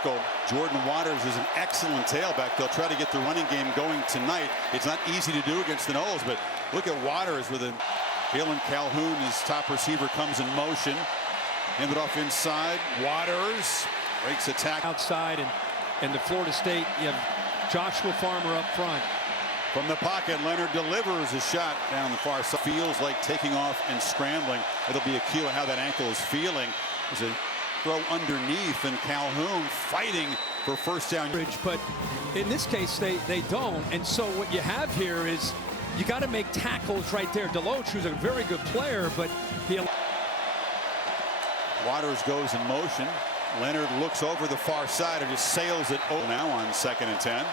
ankle. Jordan Waters is an excellent tailback. They'll try to get the running game going tonight. It's not easy to do against the Noles, but look at Waters with a Jalon Calhoun, his top receiver, comes in motion. Hand it off inside. Waters breaks attack outside, and the Florida State, you have Joshua Farmer up front. From the pocket, Leonard delivers a shot down the far side. Feels like taking off and scrambling. It'll be a cue on how that ankle is feeling. There's a throw underneath, and Calhoun fighting for first down. But in this case, they don't. And so what you have here is you got to make tackles right there. Deloach, who's a very good player, but he... Waters goes in motion. Leonard looks over the far side and just sails it over now on 2nd and 10.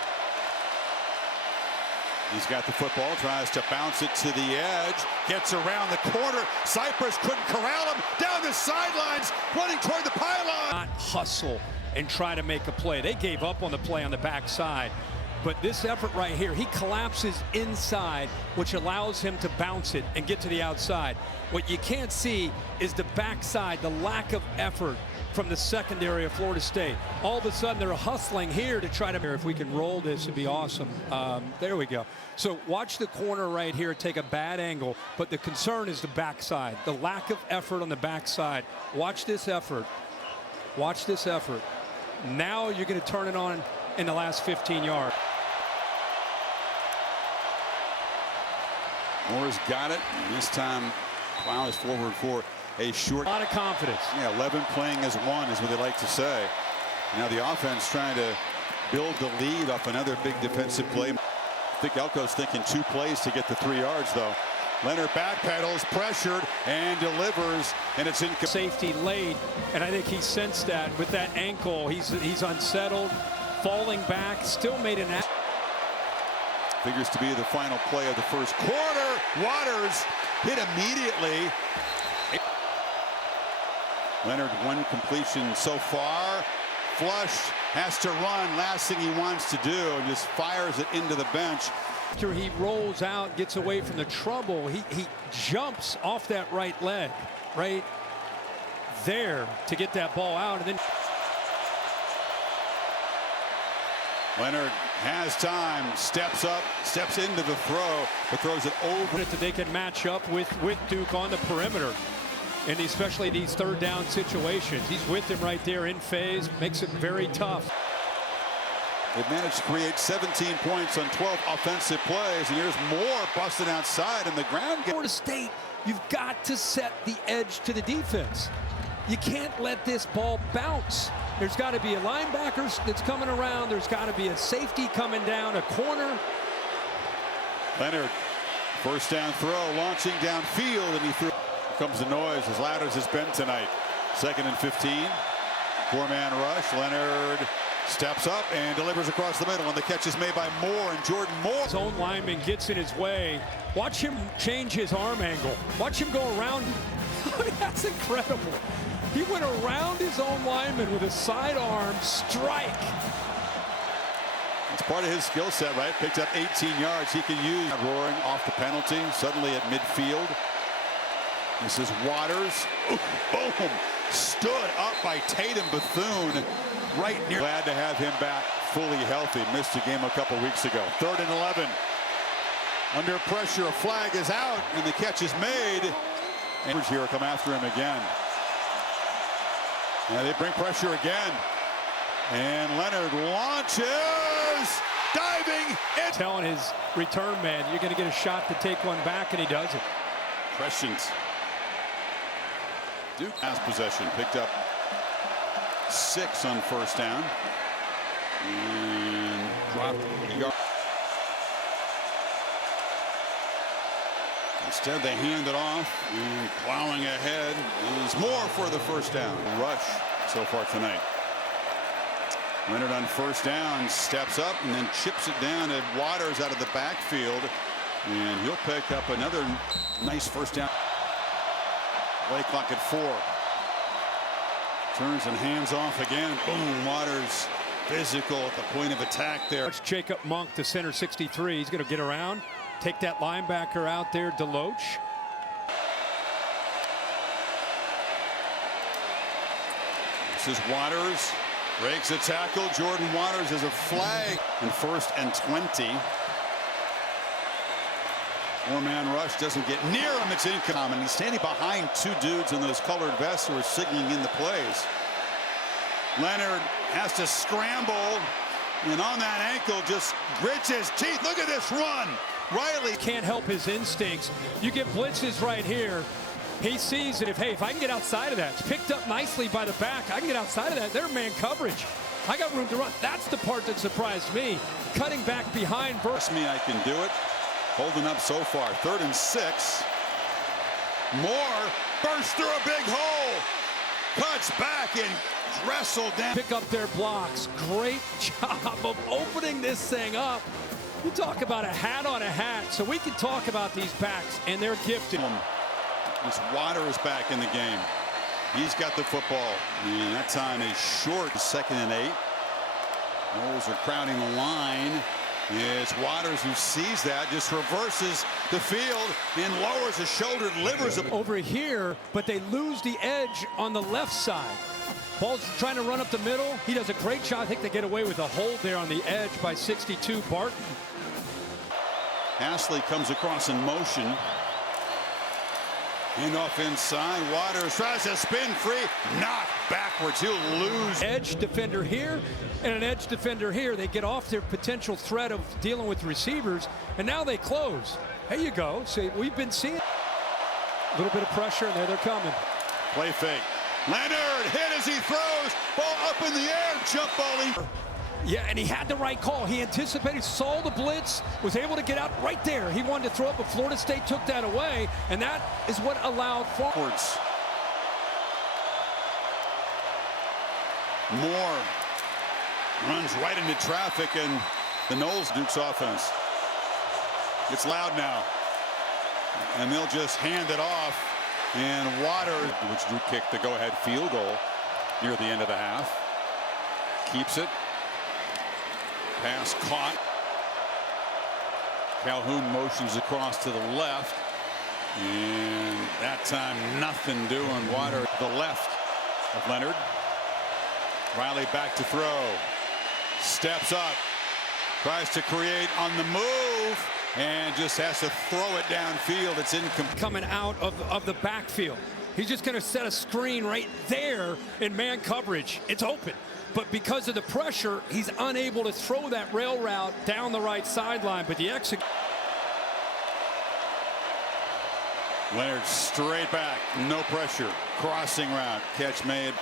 He's got the football, tries to bounce it to the edge, gets around the corner. Cypress couldn't corral him, down the sidelines, running toward the pylon. Not hustle and try to make a play. They gave up on the play on the backside. But this effort right here, he collapses inside, which allows him to bounce it and get to the outside. What you can't see is the backside, the lack of effort from the secondary of Florida State. All of a sudden, they're hustling here to try to... If we can roll this, it'd be awesome. There we go. So watch the corner right here take a bad angle, but the concern is the backside, the lack of effort on the backside. Watch this effort. Watch this effort. Now you're going to turn it on in the last 15 yards. Moore's got it, and this time plows forward for a short. A lot of confidence. Yeah, 11 playing as one is what they like to say. Now the offense trying to build the lead off another big defensive play. I think Elko's thinking 2 plays to get the 3 yards, though. Leonard backpedals, pressured, and delivers, and it's in safety late, and I think he sensed that with that ankle. He's unsettled, falling back, still made an... Figures to be the final play of the first quarter. Waters hit immediately. Leonard, 1 completion so far. Flush, has to run. Last thing he wants to do, and just fires it into the bench. After he rolls out, gets away from the trouble, he jumps off that right leg, right there, to get that ball out, and then... Leonard has time, steps up, steps into the throw, but throws it over. That they can match up with Duke on the perimeter, and especially these 3rd down situations. He's with him right there in phase, makes it very tough. They've managed to create 17 points on 12 offensive plays, and here's more busted outside in the ground game. Florida State, you've got to set the edge to the defense. You can't let this ball bounce. There's got to be a linebacker that's coming around. There's got to be a safety coming down, a corner. Leonard, first down throw, launching downfield, and he threw. Here comes the noise as loud as it's been tonight. 2nd and 15. 4-man rush. Leonard steps up and delivers across the middle, and the catch is made by Moore, and Jordan Moore. His own lineman gets in his way. Watch him change his arm angle. Watch him go around. That's incredible. He went around his own lineman with a sidearm strike. It's part of his skill set, right? Picked up 18 yards. He can use roaring off the penalty, suddenly at midfield. This is Waters. Ooh, boom. Stood up by Tatum Bethune right near. Glad to have him back fully healthy. Missed a game a couple weeks ago. 3rd and 11. Under pressure, a flag is out, and the catch is made. And here come after him again. Now they bring pressure again. And Leonard launches, diving. Telling his return man, you're going to get a shot to take one back, and he does it. Questions. Duke has possession, picked up 6 on first down. And dropped a yard. Instead, they hand it off, and plowing ahead is Moore for the first down. Rush so far tonight. Leonard on first down steps up and then chips it down at Waters out of the backfield, and he'll pick up another nice first down. Play clock at 4. Turns and hands off again. Boom, Waters physical at the point of attack there. Watch Jacob Monk, the center, 63. He's going to get around. Take that linebacker out there, Deloach. This is Waters. Breaks a tackle. Jordan Waters has a flag. And 1st and 20. Four-man rush doesn't get near him. It's incoming. He's standing behind 2 dudes in those colored vests who are signaling in the plays. Leonard has to scramble, and on that ankle just grits his teeth. Look at this run. Riley can't help his instincts. You get blitzes right here. He sees it. If I can get outside of that, it's picked up nicely by the back. I can get outside of that. They're man coverage. I got room to run. That's the part that surprised me. Cutting back behind. Trust me, I can do it. Holding up so far. 3rd and 6. Moore bursts through a big hole. Cuts back and wrestled down. Pick up their blocks. Great job of opening this thing up. You talk about a hat on a hat. So we can talk about these backs, and they're gifted. This Waters back in the game. He's got the football. And that time is short. 2nd and 8. Noles are crowding the line. It's Waters who sees that, just reverses the field and lowers his shoulder, delivers it. Over here, but they lose the edge on the left side. Ball's trying to run up the middle. He does a great job. I think they get away with a hold there on the edge by 62, Barton. Astley comes across in motion. Handoff inside. Waters tries to spin free. Knocked backwards. He'll lose. Edge defender here and an edge defender here. They get off their potential threat of dealing with receivers, and now they close. There you go. See, we've been seeing a little bit of pressure, and there they're coming. Play fake. Leonard hit as he throws. Ball up in the air. Jump ball. Yeah, and he had the right call. He anticipated, saw the blitz, was able to get out right there. He wanted to throw it, but Florida State took that away, and that is what allowed forwards. Moore runs right into traffic, and the Noles Duke's offense. It's loud now, and they'll just hand it off. And Waters, which Duke kicked the go-ahead field goal near the end of the half, keeps it. Pass caught. Calhoun motions across to the left. And that time, nothing doing. Water the left of Leonard. Riley back to throw. Steps up. Tries to create on the move. And just has to throw it downfield. It's incomplete. Coming out of the backfield. He's just going to set a screen right there in man coverage. It's open. But because of the pressure, he's unable to throw that rail route down the right sideline. But the exit. Leonard straight back, no pressure. Crossing route, catch made.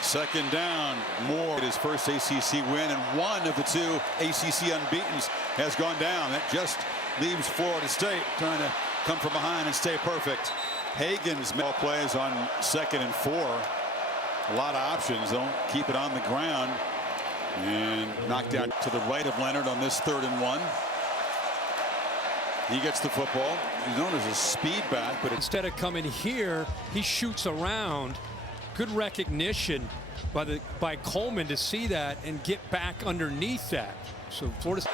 Second down, Moore. His first ACC win, and one of the 2 ACC unbeatens has gone down. That just leaves Florida State trying to come from behind and stay perfect. Hagan's ball plays on 2nd and 4. A lot of options. Don't keep it on the ground. And knocked out to the right of Leonard on this 3rd and 1. He gets the football. He's known as a speed back, but instead of coming here, he shoots around. Good recognition by Coleman to see that and get back underneath that. So Florida.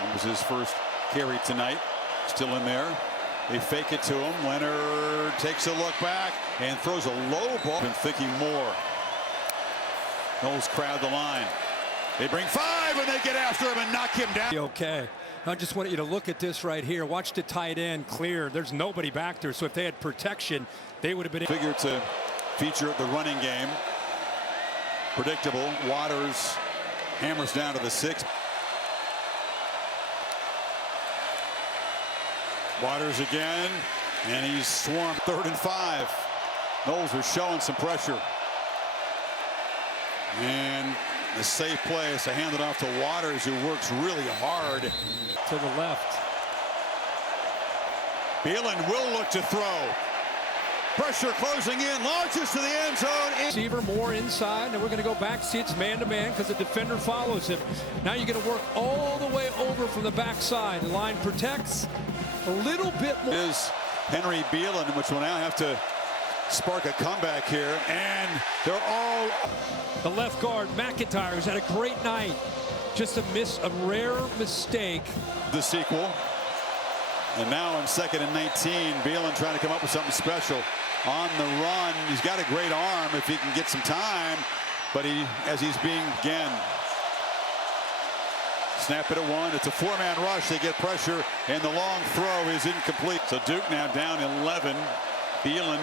That was his first carry tonight. Still in there. They fake it to him. Leonard takes a look back and throws a low ball. Been thinking more. Noles crowd the line. They bring 5 and they get after him and knock him down. Okay. I just want you to look at this right here. Watch the tight end clear. There's nobody back there. So if they had protection, they would have been. Figure to feature the running game. Predictable. Waters hammers down to the 6. Waters again, and he's swarmed. 3rd and 5. Noles are showing some pressure. And the safe play is to hand it off to Waters, who works really hard. To the left. Beelan will look to throw. Pressure closing in, launches to the end zone. Receiver more inside, and we're going to go back. See, it's man-to-man because the defender follows him. Now you're going to work all the way over from the backside. The line protects a little bit more. Is Henry Beelan, which will now have to spark a comeback here, and they're all. The left guard, McIntyre, who's had a great night. Just a rare mistake. The sequel. And now on 2nd and 19, Beelan trying to come up with something special. on the run. He's got a great arm if he can get some time, but as he's being again. Snap it at one. It's a four-man rush. They get pressure, and the long throw is incomplete. So Duke now down 11. Beelan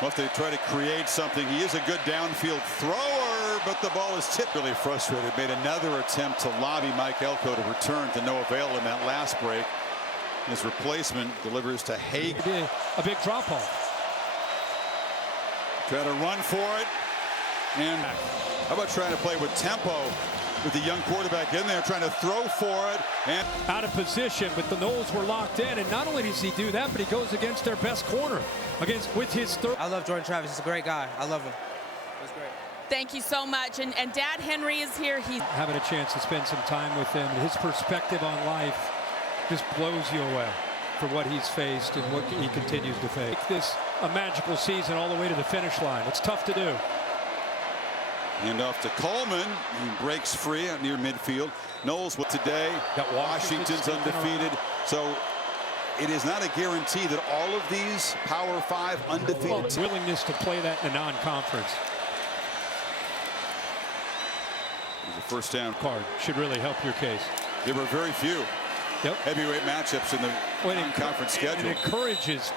will have to try to create something. He is a good downfield thrower, but the ball is tipped. Really frustrated. Made another attempt to lobby Mike Elko to return to no avail in that last break. His replacement delivers to Haig. A big drop-off. Try to run for it. And how about trying to play with tempo with the young quarterback in there, trying to throw for it. And out of position, but the Noles were locked in. And not only does he do that, but he goes against their best corner with his third. I love Jordan Travis. He's a great guy. I love him. It was great. Thank you so much. And Dad Henry is here. He's having a chance to spend some time with him. His perspective on life just blows you away for what he's faced and what he continues to face. This a magical season all the way to the finish line. It's tough to do. Hand off to Coleman, who breaks free out near midfield. Knowles with today. Got Washington's undefeated. So it is not a guarantee that all of these Power 5 undefeated. Willingness to play that in a non-conference. The first down card should really help your case. There were very few heavyweight matchups in the non-conference schedule. It encourages